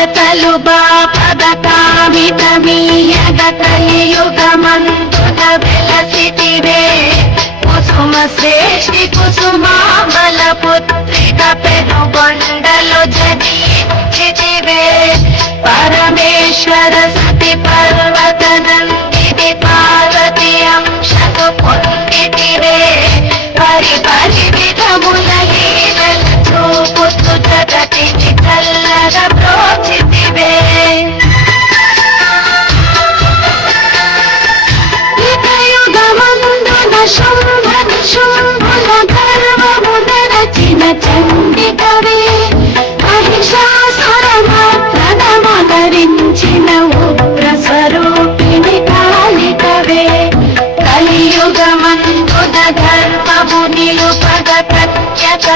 కలతలు బాపద కామిత కలియుగమందున వెలసితివే కుసుమ శ్రేష్ఠి కుసుమామల పుత్రిక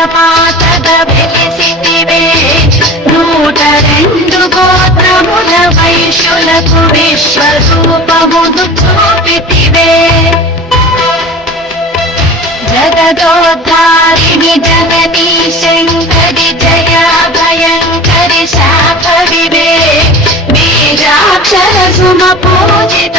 మాతగ వెలిసితివే నూట రెండు గోత్రముల వైశ్యులకు విశ్వరూపమును చూపితివే జగదోద్ధారిణి జననీ శంకరి జయ భయంకరి శాపవివే బీజాక్షర సుమ పూజిత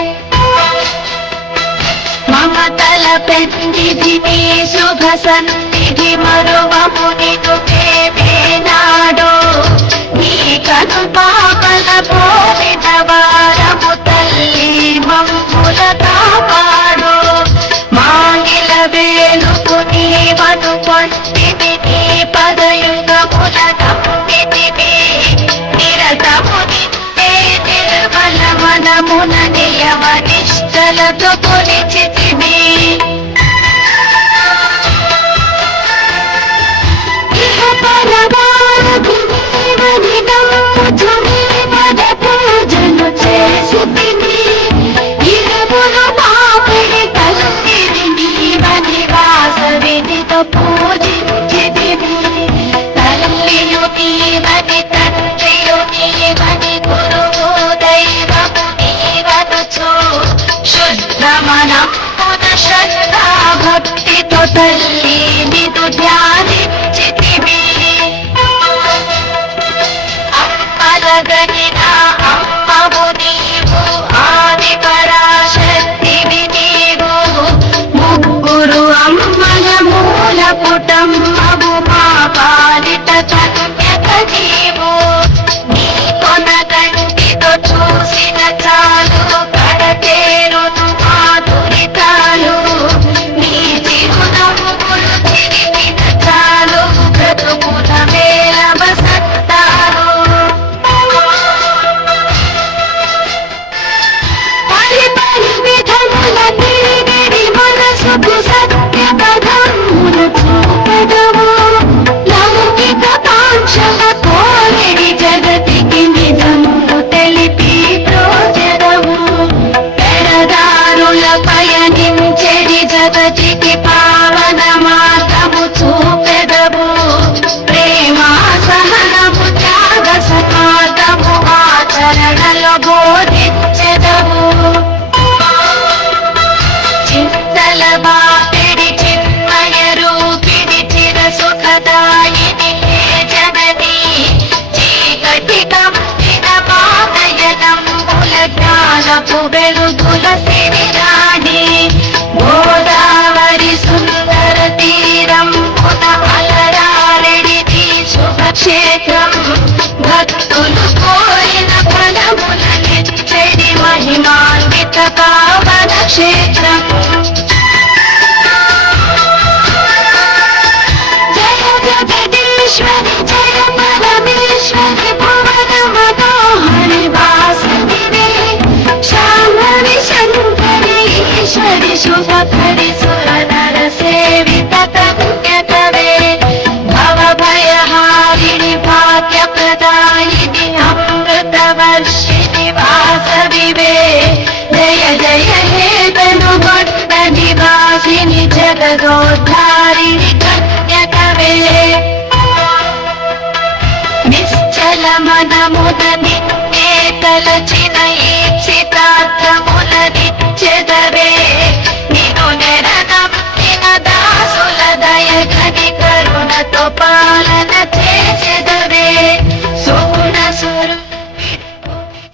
పెందిది నీ శుభ సన్నిధి మరువము నిను నాడు. నీ కను పాపల పోలిన వారము తల్లి మమ్ముల కాపాడు. మాంగిల వేలుకు నీవను కొంటివి నీ పదయుగముల నమ్మితివి నిరతము నిన్నే నిర్మల మనమున నియమ నిష్టలతో যাবো పయనించెడి జగతికి పావన మాతము చూపెదవు ప్రేమ సహనము త్యాగ సమాతము ఆచరణలో బోధించెదవు చింతల బాపిడి చిన్మయ రూపిడి చిర సుఖదాయిని హే చీకటి కమ్మిన పాదయనంబుల జ్ఞానపు వెలుగుల సిరిగా క్షేత్రం భక్తులు కోరిన ఫలములనిచ్చడి మహిమాన్విత కావన క్షేత్రం. జగదోద్ధారిణ్యతవే నిశ్చల మనమున నిత్యేతలచి